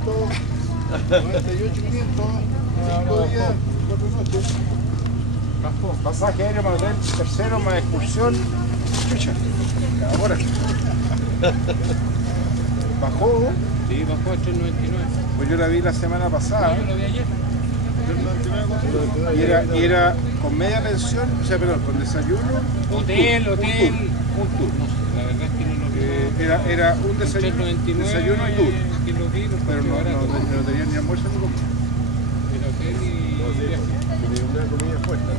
98.500, 5 días, 4 noches. Pasaje aéreo más hotel, tercero más excursión. Chucha, ahora. ¿Bajó? Sí, bajó a 3.99. Pues yo la vi la semana pasada. Yo lo vi ayer. Y era con media pensión, o sea, perdón, con desayuno. Hotel. Un tour. No sé, la verdad es que no lo vi. Era un desayuno y tour. Que lo vi, Pero no tenía ni almuerzo ni comida. El hotel y... Una comida fuerte.